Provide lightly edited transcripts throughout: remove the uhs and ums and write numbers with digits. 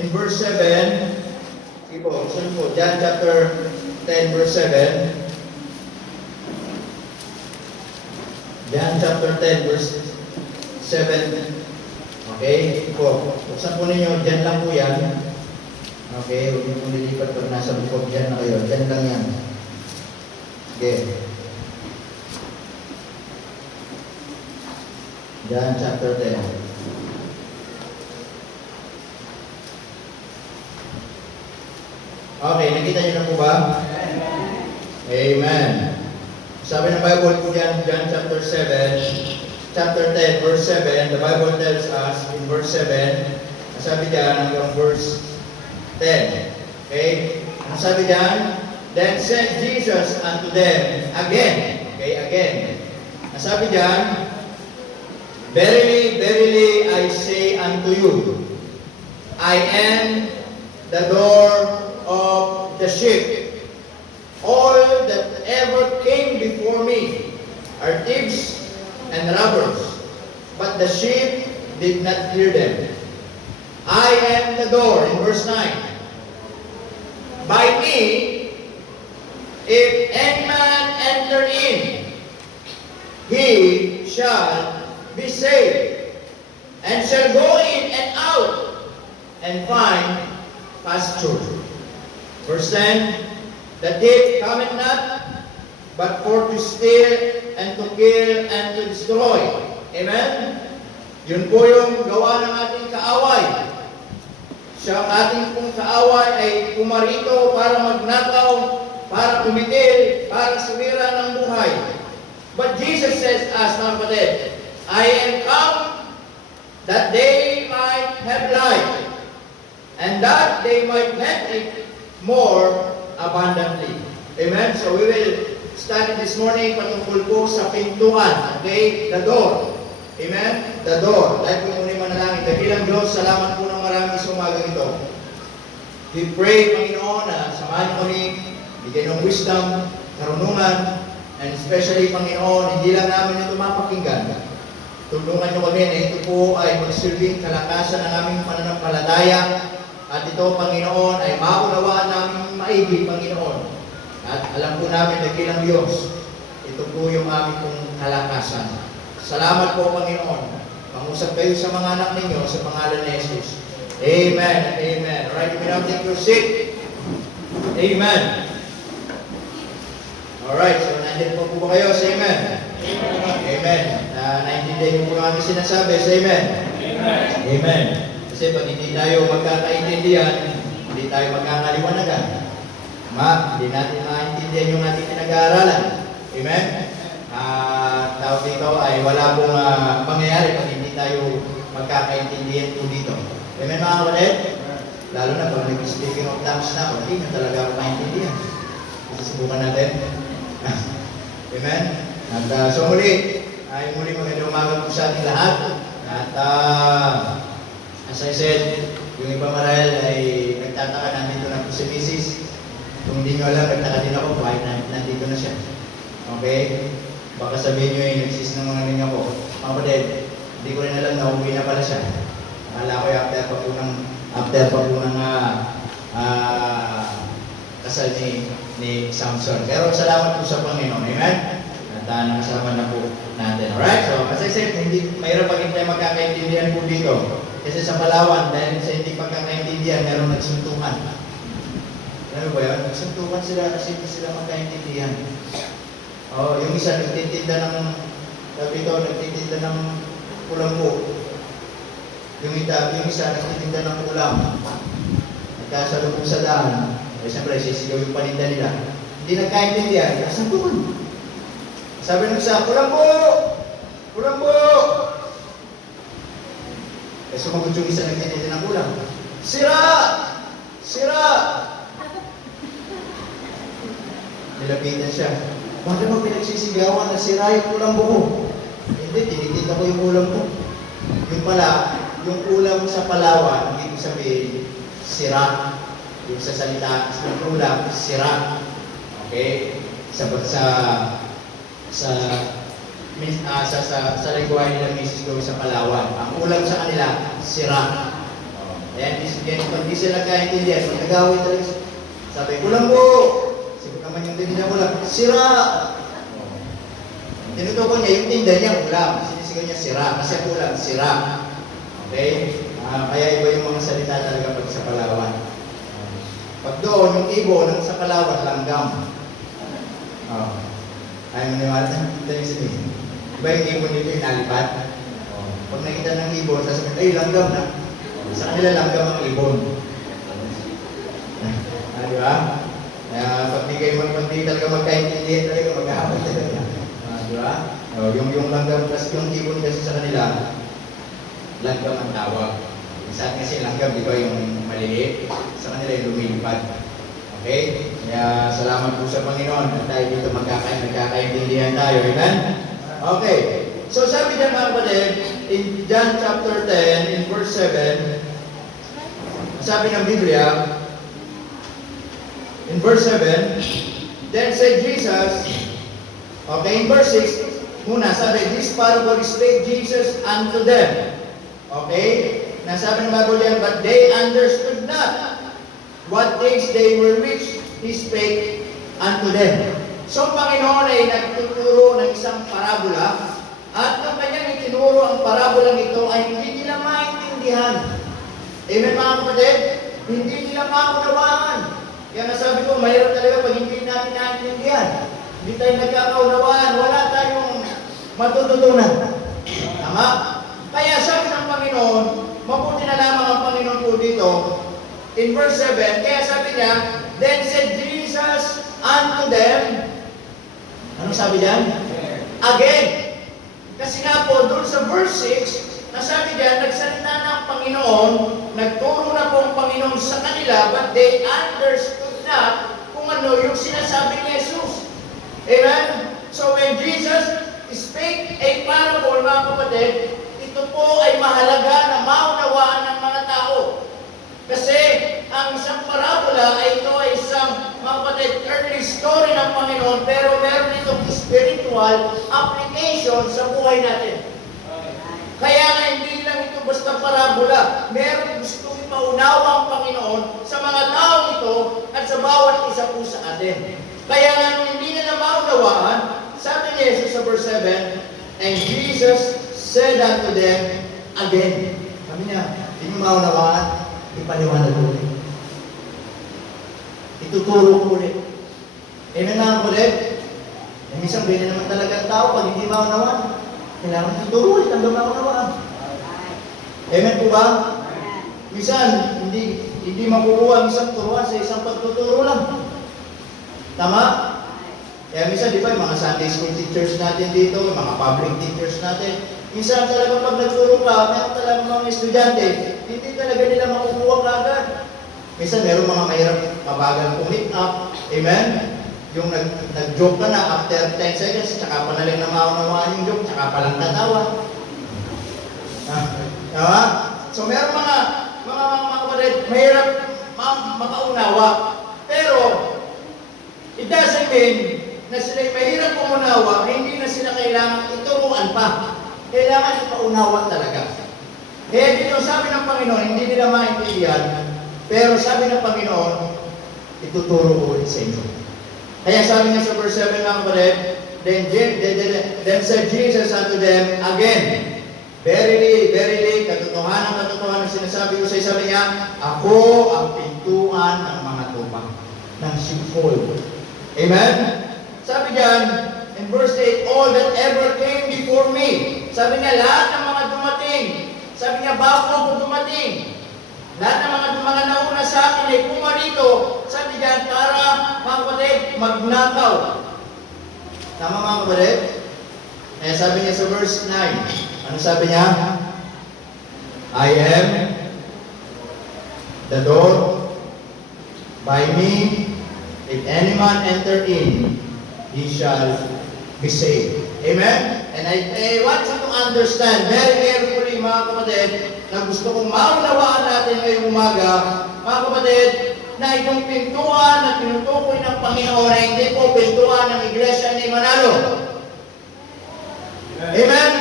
in verse 7. Sige po, saan po? John chapter 10, verse 7. John chapter 10, verse 7. Okay? Po. Buksan po ninyo, dyan lang po yan. Okay? Huwag niyo po nilipat pag nasa bukod. Dyan na kayo. Dyan lang yan. Okay. John chapter 10. Okay, nakita niyo na po ba? Amen. Sabi ng Bible po dyan, John chapter 7, chapter 10, verse 7, the Bible tells us in verse 7, sabi dyan hanggang verse 10. Okay? Ang sabi dyan, then said Jesus unto them again. Okay, again. Ang sabi dyan, verily, verily, I say unto you, I am the door of the sheep. All that ever came before me are thieves and robbers, but the sheep did not hear them. I am the door, in verse 9. By me, if any man enter in, he shall be saved, and shall go in and out, and find pasture. Verse 10, the thief cometh not, but for to steal, and to kill, and to destroy. Amen? Yun po yung gawa ng ating kaaway. Siya ang ating pong kaaway ay pumarito para magnakaw, para tumitil, para sumira ng buhay. But Jesus says, as mga kapatid, I am come that they might have life, and that they might have it more abundantly. Amen? So we will study this morning patungkol po sa pintuan. Okay? The door. Amen? The door. Dahil po muna manalangin. Dakilang Diyos, salamat po ng marami sa umagang ito. We pray, Panginoon, na samahan kami, bigyan ng wisdom, karunungan, and especially, Panginoon, hindi lang namin ito mapakinggan. Tulungan niyo kami na ito po ay magsilbing kalakasan ng aming pananampalataya. At ito, Panginoon, ay maunawaan namin maigi, Panginoon. At alam po namin na kilang Diyos, ito po yung aming pong kalakasan. Salamat po, Panginoon. Pangusap kayo sa mga anak ninyo sa pangalan ni Jesus. Amen. Amen. Alright, you may now take your seat. Amen. Alright, so nandito po ba kayo sa Amen? Amen. Amen. Naintindihan niyo po ang aming sinasabi sa Amen? Amen. Amen. Kasi pag hindi tayo magkakaintindihan, hindi tayo magkakaliwanagan. Hindi natin maintindihan yung ating pinag-aaralan. Amen? Tawag dito ay wala pong mangyayari pag hindi tayo magkakaintindihan po dito. Amen mga kapatid? Lalo na pag nag-speaking of tongues na, hindi na talaga ako maintindihan. Susubukan natin. Amen? At so muli magandang umaga po sa ating lahat. At as I said, yung iba marahil ay nagtataka, nandito na po si Mrs. Kung hindi nyo alam, nagtaka din ako kahit nandito na siya. Okay? Baka sabihin nyo yung nagsis ng mga ninyo ko. Mga kapatid, hindi ko rin alam na umuwi na pala siya. Akala ko yung after pa po ng kasal ni Samson. Pero salamat po sa Panginoon. Amen? At nakasama na po natin. Alright? So, as I said, mayroon pag hindi tayo magkakaintindihan po dito. Kasi sa Palawan, dahil sa hindi pagkakaintindihan, meron nagsuntukan. Ano ba yun? Nagsuntukan sila kasi hindi sila magkaintindihan. Yung isa nagtitinda ng kulambo. Yung isa nagtitinda ng ulam. Nagkasalubong sa daan. Siyempre, sisigaw yung paninda nila. Hindi nagkaintindihan, nagsuntukan. Sabi ng isa, kulambo! Kulambo! Sumagot yung isa nagtitinda ng ulam. Sira! Sira! Nilapitan siya. Bakit mo pinagsisigawan na sira yung ulam ko? Hindi, tinitinda ko yung ulam ko. Yung pala, yung ulam sa Palawan, hindi ko sabihin, sira. Yung sa salita, sa ulam, sira. Okay? Sa lingwahe nila Mrs. Gawin sa Palawan. Ang ulam sa kanila, sira. Pag di sila nagkaintindihan, pag nag-away talaga siya, sabi ko lang po, siguro naman yung tinda ko lang, sira! Tinutukoy niya, yung tinda niya ulam, sinisigaw niya sira, kasi ang ulam, sira. Okay? Kaya iba yung mga salita talaga pag sa Palawan. Pag doon, yung ibon, sa Palawan, langgam. Ayaw mo niwala, ito yung sabihin. Iba yung ibon dito yung nalipad. Pag nakita ng ibon, sasabihin, ay, langgam na. Sa kanila langgam ang ibon. Di ba? Pag di talaga magkaintindihan talaga, maghahabol talaga. Di ba? Yung langgam, kasi yung ibon kasi sa kanila, langgam ang tawag. Sa atin kasi langgam, di ba, yung maliliit, sa kanila yung lumilipad. Okay? Kaya salamat po sa Panginoon at tayo dito magkakaintindihan tayo. Amen? Okay. So sabi niya mga kapatid, in John chapter 10, in verse 7, sabi ng Biblia, in verse 7, then said Jesus, okay, in verse 6, muna sabi, this parable spake Jesus unto them. Okay? Nasabi ng Bible yan, but they understood not what things they were which He spake unto them. So, Panginoon ay nagtuturo ng isang parabola, at nung kanyang itinuro ang parabola nito ay hindi nila maintindihan. Amen, mga kapatid? Hindi nila maunawaan. Kaya nasabi ko, mahirap talaga pag hindi natin naintindihan. Hindi tayo nagkakaunawaan, wala tayong matututunan. Tama? Kaya sabi ng Panginoon, mabuti na lamang ang Panginoon po dito, in verse 7, kaya sabi niya, then said Jesus unto them, anong sabi diyan? Again. Kasi nga po, doon sa verse 6, nasabi diyan, nagsalita na ang Panginoon, nagturo na po ang Panginoon sa kanila, but they understood not kung ano yung sinasabi ni Jesus. Amen? So when Jesus spake a parable, mga kapatid, ito po ay mahalaga na maunawaan ng mga tao. Kasi ang isang parabola ay ito ay isang mga kapatid, early story ng Panginoon, pero meron itong spiritual application sa buhay natin. Kaya nga hindi lang ito basta parabola. Meron gusto ipaunawa ang Panginoon sa mga tao ito at sa bawat isa po sa atin. Kaya nga nung hindi na maunawaan, sabi ni Jesus sa verse 7, and Jesus said unto them again. Sabi niya, hindi mo maunawaan, ipaliwanag ulit. Ituturo ko ulit. Amen na ulit. Minsan ganyan naman talaga ang tao pag hindi maunawaan. Kailangan ituturo ulit hanggang maunawaan. Amen po ba? Minsan, hindi makukuha ang isang turuan sa isang pagtuturo lang. Tama? Kaya minsan, di ba, yung mga Sunday school teachers natin dito, yung mga public teachers natin, minsan talaga pag nagturo ka, meron talaga mga estudyante, hindi talaga nila makukuha agad. Minsan, meron mga mahirap mabagal pumit up. Amen? Yung nag-joke ka na, after 10 seconds, tsaka pa na lang na maunawaan yung joke, tsaka pa lang tatawa. Tama? So, meron mga kapatid, mahirap makaunawa. Pero, it doesn't mean na sila'y mahirap umunawa, hindi na sila kailangan ituruan pa. Kailangan ipaunawa talaga. Kaya dito sabi ng Panginoon, hindi nila maintindihan, pero sabi ng Panginoon, ituturo ulit sa inyo. Kaya sabi niya sa verse 7 mga kapatid, then said Jesus unto them again, verily, verily, katotohanan sinasabi ko sa sabi niya, ako ang pintuan ng mga tupa, ng sheepfold. Amen? Sabi diyan, in verse 8, all that ever came before me. Sabi niya, lahat ng mga dumating. Sabi niya, bago ako dumating. Lahat ng mga nauna sa akin ay pumarito. Sabi diyan, para, mga kapatid, magnakaw. Tama mga kapatid? Kaya sabi niya sa verse 9, ano sabi niya? I am the door. By me, if any man enter in, he shall be saved. Amen? And I want you to understand very carefully, mga kapatid, na gusto kong maunawaan natin ngayong umaga, mga kapatid, na itong pintuan na tinutukoy ng Panginoon ay hindi po pintuan ng Iglesia ni Manalo. Amen?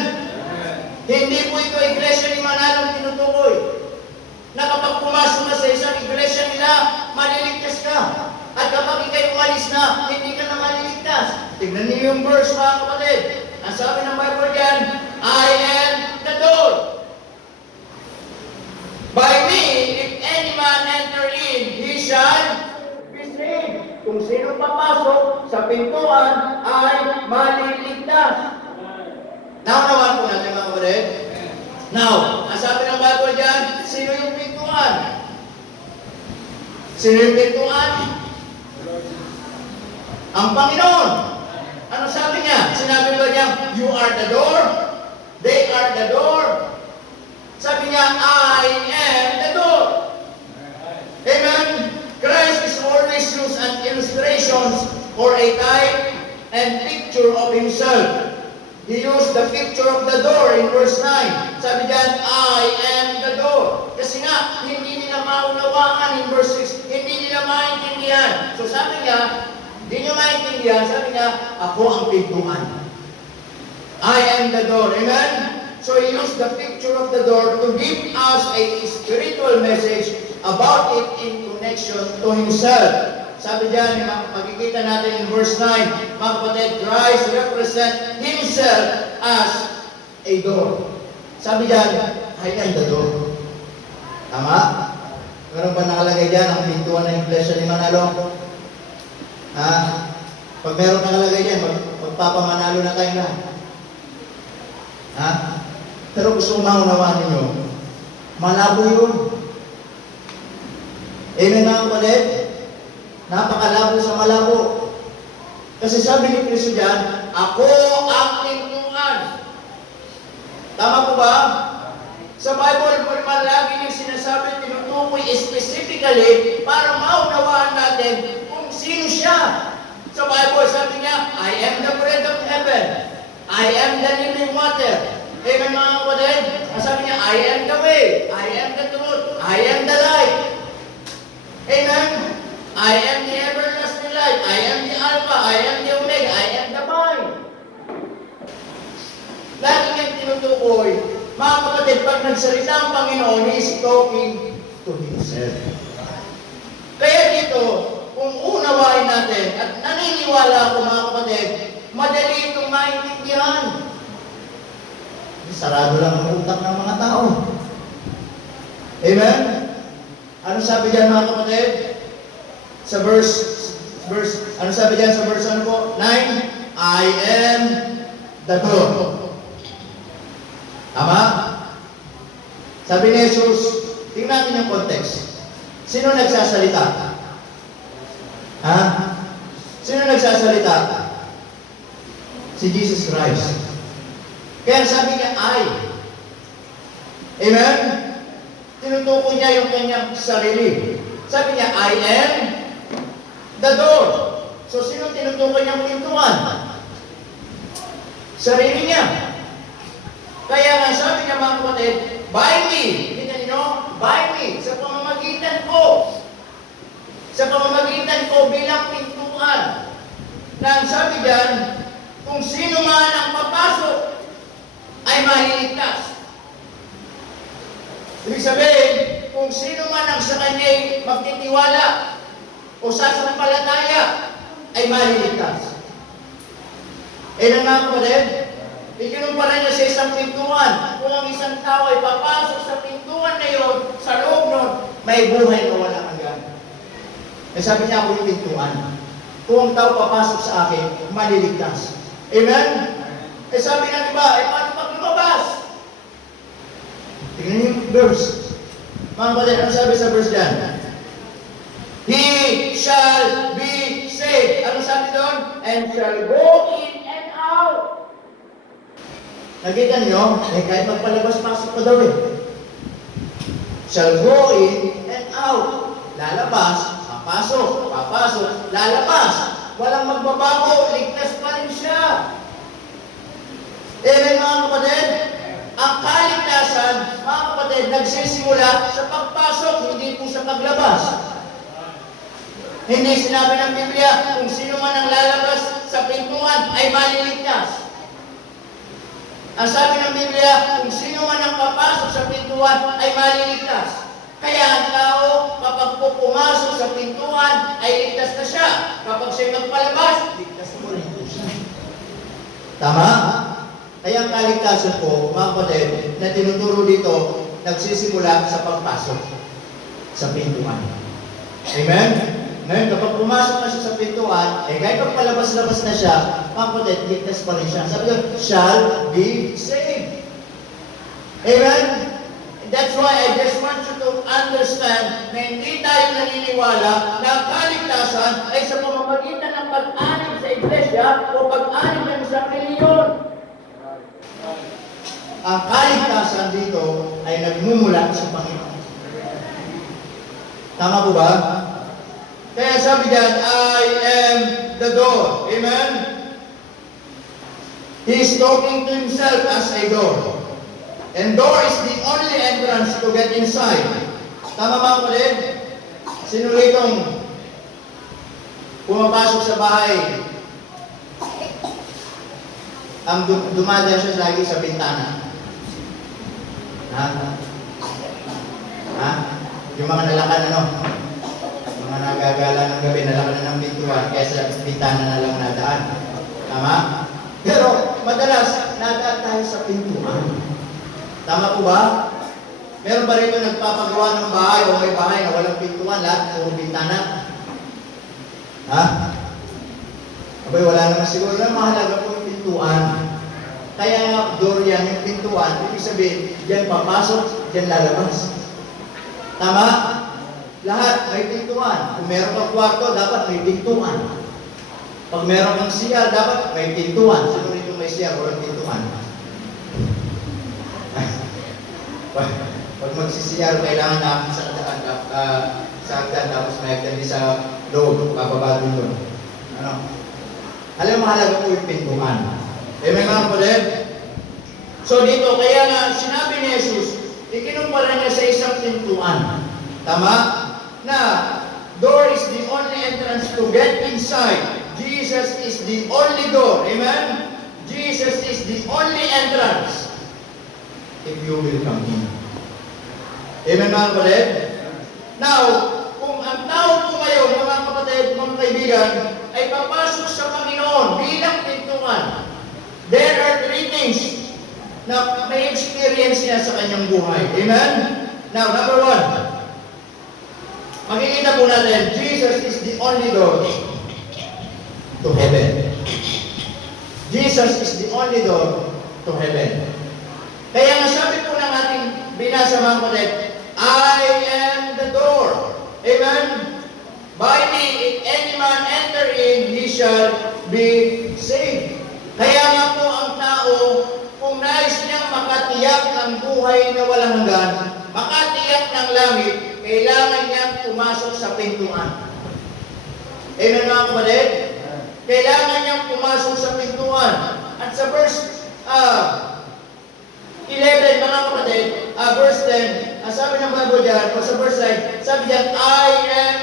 Hindi po ito Iglesia ni Manalo tinutukoy. na kapag pumasok ka sa isang iglesia nila, maliligtas ka. At kapag ikay umalis na, hindi ka na maliligtas. Tignan niyo yung verse, mga kapatid. Ang sabi ng Bible diyan, I am the door. By me, if any man enter in, he shall be saved. Kung sino papasok sa pintuan ay maliligtas. Naunawan po natin, mga kapatid. Now, ang sabi ng Bible diyan, sino yung pintuan? Sino yung pintuan? Ang Panginoon. Ano sabi niya? Sinabi ba niya, you are the door? They are the door? Sabi niya, I am the door. Amen? Christ is always used as illustrations or a type and picture of Himself. He used the picture of the door in verse 9. Sabi diyan, I am the door. Kasi nga, hindi nila maunawaan in verse 6. Hindi nila maintindihan. So sabi niya, hindi nyo maintindihan, sabi niya, ako ang pintuan. I am the door. Amen? So he used the picture of the door to give us a spiritual message about it in connection to Himself. Sabi diyan, makikita natin in verse 9, mga kapatid, Christ represent Himself as a door. Sabi diyan, I am the door. Tama? Meron ba nakalagay diyan ang pintuan ng iglesia ni Manalo? Ha? Pag meron nakalagay diyan, magpapamanalo na tayo na. Ha? Pero gusto kong maunawaan ninyo, malabo yun. Amen, mga kapatid? Napakalabo sa malabo. Kasi sabi ni Kristo diyan, ako ang pintuan. Tama po ba? Sa Bible po naman lagi yung sinasabi, tinutukoy specifically para maunawaan natin kung sino siya. Sa Bible sabi niya, I am the bread of heaven. I am the living water. Amen, mga kapatid? Sabi niya, I am the way. I am the truth. I am the light. Amen? I am the everlasting light. I am the Alpha. I am the Omega. I am the vine. Lagi niyang tinutukoy. Mga kapatid, pag nagsalita ang Panginoon, He is talking to Himself. Kaya dito, kung unawain natin, at naniniwala ako mga kapatid, madali itong maintindihan. Sarado lang ang utak ng mga tao. Amen? Ano sabi diyan mga kapatid? Sa ano sabi diyan sa verse ano po? 9, I am the door. Tama? Sabi ni Jesus, tingnan natin yung context. Sino nagsasalita? Ha? Sino nagsasalita? Si Jesus Christ. Kaya sabi niya, I. Amen? Tinutukoy niya yung kanyang sarili. Sabi niya, I am the door. So, sino tinutukoy niyang pintuan? Sarili niya. Kaya nga sabi niya mga kapatid, by me. Kita niyo? By me. Sa pamamagitan ko. Sa pamamagitan ko bilang pintuan. Na ang sabi diyan, kung sino man ang papasok, ay maliligtas. Ibig sabihin, kung sino man ang sa kanya'y magtitiwala o sasampalataya, ay maliligtas. Eh na nga kapatid, ikinumpara niya sa isang pintuan. Kung ang isang tao ay papasok sa pintuan na yun, sa loob nun, may buhay na wala hanggan. Eh sabi niya, ako yung pintuan. Kung ang tao papasok sa akin, maliligtas. Amen? Eh sabi na diba, eh paano pag lumabas? Tingnan niyo yung verse. Mga kapatid, ano sabi sa verse dyan? He shall be saved. Ano sabi doon? And shall go in and out. Nakita niyo? Eh kahit magpalabas-pasok pa daw eh. Shall go in and out. Lalabas, papasok, papasok, lalabas. Walang magbabago, ligtas pa rin siya. Amen, mga kapatid? Ang kaligtasan, mga kapatid, nagsisimula sa pagpasok, hindi po sa paglabas. Hindi sinabi ng Biblia, kung sino man ang lalabas sa pintuan ay maliligtas. Ang sabi ng Biblia, kung sino man ang papasok sa pintuan ay maliligtas. Kaya ang tao, kapag po pumasok sa pintuan, ay ligtas na siya. Kapag siya magpalabas, ligtas mo rin po siya. Tama? Kaya ang kaligtasan po, mga kapatid, na tinuturo dito, nagsisimula sa pagpasok sa pintuan. Amen? Ngayon, kapag pumasok na siya sa pintuan, kahit pagpalabas-labas na siya, mga kapatid, ligtas pa rin siya. Sabi ko, shall be saved. Amen? That's why I just want you to understand na hindi tayo naniniwala na ang kaligtasan ay sa pamamagitan ng pag-anim sa iglesia o pag-anim ng isang reliyon. Ang kaligtasan dito ay nagmumula sa Panginoon. Tama po ba? Kaya sabi diyan, I am the door. Amen? He is talking to himself as a door. And door is the only entrance to get inside. Tama ba ko din? Sino ritong pumapasok sa bahay? Ang dumadaan siya lagi sa bintana. Ha? Ha? Yung mga nalakan mga nagagala ng gabi, nalakan na ng pintuan, kaya sa bintana na lang nadaan. Tama? Pero madalas, nadaan tayo sa pintuan. Tama po ba? Meron ba rito nagpapagawa ng bahay o may bahay na walang pintuan, lahat puro bintana? Ha? Abay, wala naman siguro na mahalaga po yung pintuan. Kaya nga, door yan, yung pintuan, ibig sabihin, diyan papasok, diyan lalabas. Tama? Lahat may pintuan. Kung meron kang kwarto, dapat may pintuan. Pag meron kang siyar, dapat may pintuan. Siguro rito may siyar, walang pintuan. Pag magsisiyar, kailangan namin sa hagdan, tapos may hagdan sa loob, bababa doon. Ano? Alam mo, mahalaga po yung pintuan. May mga kapatid? So dito, kaya nga sinabi ni Jesus, ikinumpara niya sa isang pintuan. Tama? Na, door is the only entrance to get inside. Jesus is the only door. Amen? Jesus is the only entrance. If you will come in. Amen mga kapatid? Now, kung ang tao po ngayon, mga kapatid, mga kaibigan, ay papasok sa Panginoon bilang pintuan, there are three things na may experience niya sa kanyang buhay. Amen? Now, number one, makikita po natin, Jesus is the only door to heaven. Jesus is the only door to heaven. Kaya nga sabi po ng ating binasa mga kapatid, I am the door. Amen? By me, if any man enter in, he shall be saved. Kaya nga po ang tao, kung nais niyang makatiyak ng buhay na walang hanggan, makatiyak ng langit, kailangan niyang pumasok sa pintuan. Amen mga kapatid? Kailangan niyang pumasok sa pintuan. At sa verse 11, mga kapatid, verse 10, sabi ng Bible dyan, o sa verse 9, sabi dyan, I am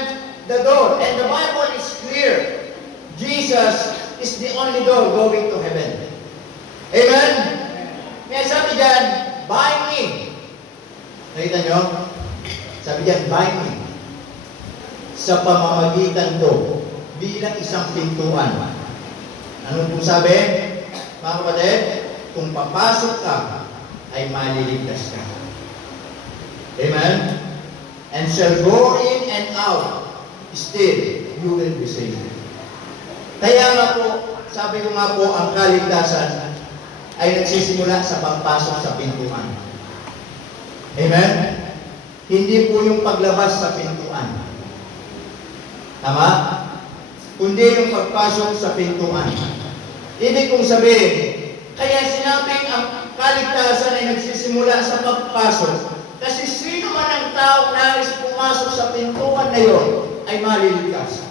the door. And the Bible is clear. Jesus is the only door going to heaven. Amen? Kaya sabi dyan, by me. Nakita nyo? Sabi dyan, by me. Sa pamamagitan to, bilang isang pintuan. Ano po sabi? Mga kapatid, kung papasok ka, ay maliligtas ka. Amen? And shall go in and out, still, you will be saved. Kaya nga po, sabi ko nga po, ang kaligtasan ay nagsisimula sa pagpasok sa pintuan. Amen? Hindi po yung paglabas sa pintuan. Tama? Kundi yung pagpasok sa pintuan. Ibig kong sabihin, kaya sinabing ang kaligtasan ay nagsisimula sa pagpasok. Kasi sino man ang tao nais pumasok sa pintuan na yon ay maliligtas.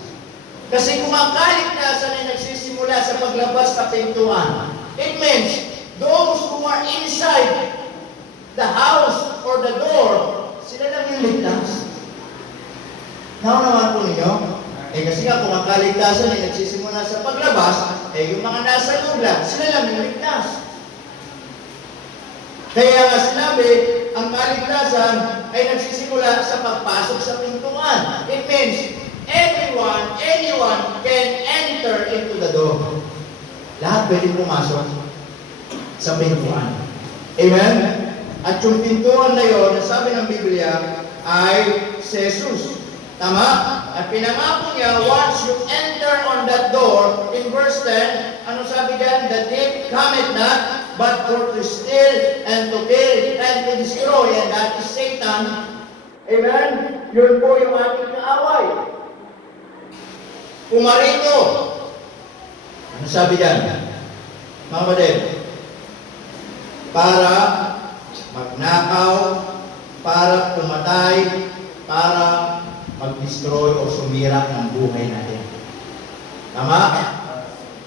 Kasi kung ang kaligtasan ay nagsisimula sa paglabas sa pintuan, it means those who are inside the house or the door, sila lang yung ligtas. Naunawan po ninyo? Kasi nga kung ang kaligtasan ay nagsisimula sa paglabas, yung mga nasa loob lang, sila lang yung ligtas. Kaya nga sinabi, ang kaligtasan ay nagsisimula sa pagpasok sa pintuan. It means, anyone can enter into the door. Lahat pwede pumasok sa pintuan. Amen? At yung pintuan na yun, sabi ng Biblia, ay si Jesus. Tama? At pinangako niya, once you enter on that door, in verse 10, ano sabi dyan? The thief cometh not, but for to steal, and to kill, and to destroy, and that is Satan. Amen? Yun po yung ating kaaway. Pumarito. Ano sabi dyan? Mga kapatid, para magnakaw, para pumatay, para mag-destroy o sumira ng buhay natin. Tama?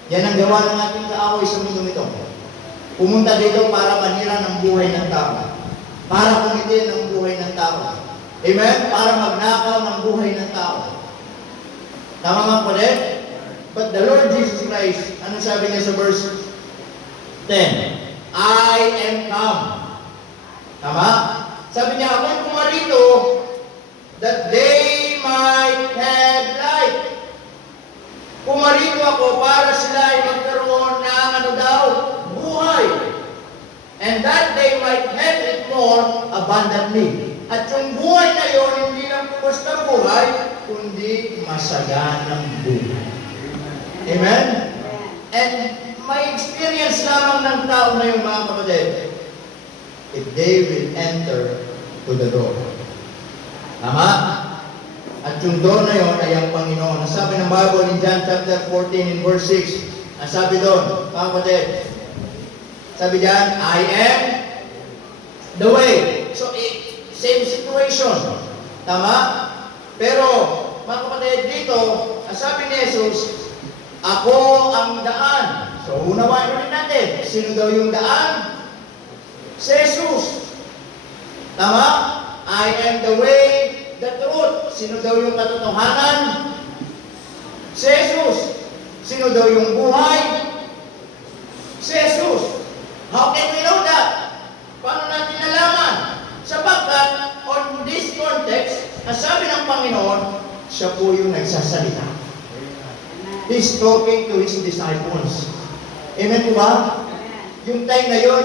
Yan ang gawa ng ating kaaway sa mundo ito. Pumunta dito para manira ng buhay ng tao. Para kumitin ng buhay ng tao. Amen? Para magnakaw ng buhay ng tao. Tama nga po din? But the Lord Jesus Christ, ano sabi niya sa verse 10? I am come. Tama? Sabi niya, ako'y pumarito that they might have life. Pumarito ako para sila ay magkaroon ng ano daw? Buhay. And that they might have it more abundantly. At yung buhay na yun, hindi lang basta buhay, kundi masaganang buhay. Amen? And may experience lamang ng tao na yung mga kapatid if they will enter to the door. Tama? At yung door na yun ay ang Panginoon. Ang sabi ng Bible in John chapter 14 in verse 6, ang sabi doon, mga kapatid, sabi diyan, I am the way. So, same situation. Tama? Pero, mga kapatid, dito, ang sabi ni Jesus, ako ang daan. So, unawain ulit natin. Sino daw yung daan? Si Jesus. Tama? I am the way, the truth. Sino daw yung katotohanan? Si Jesus. Sino daw yung buhay? Si Jesus. How can we know that? Paano natin nalaman? Sapagkat, on this context, ang sabi ng Panginoon, siya po yung nagsasalita. He's talking to His disciples. Amen po ba? Yung time na yun,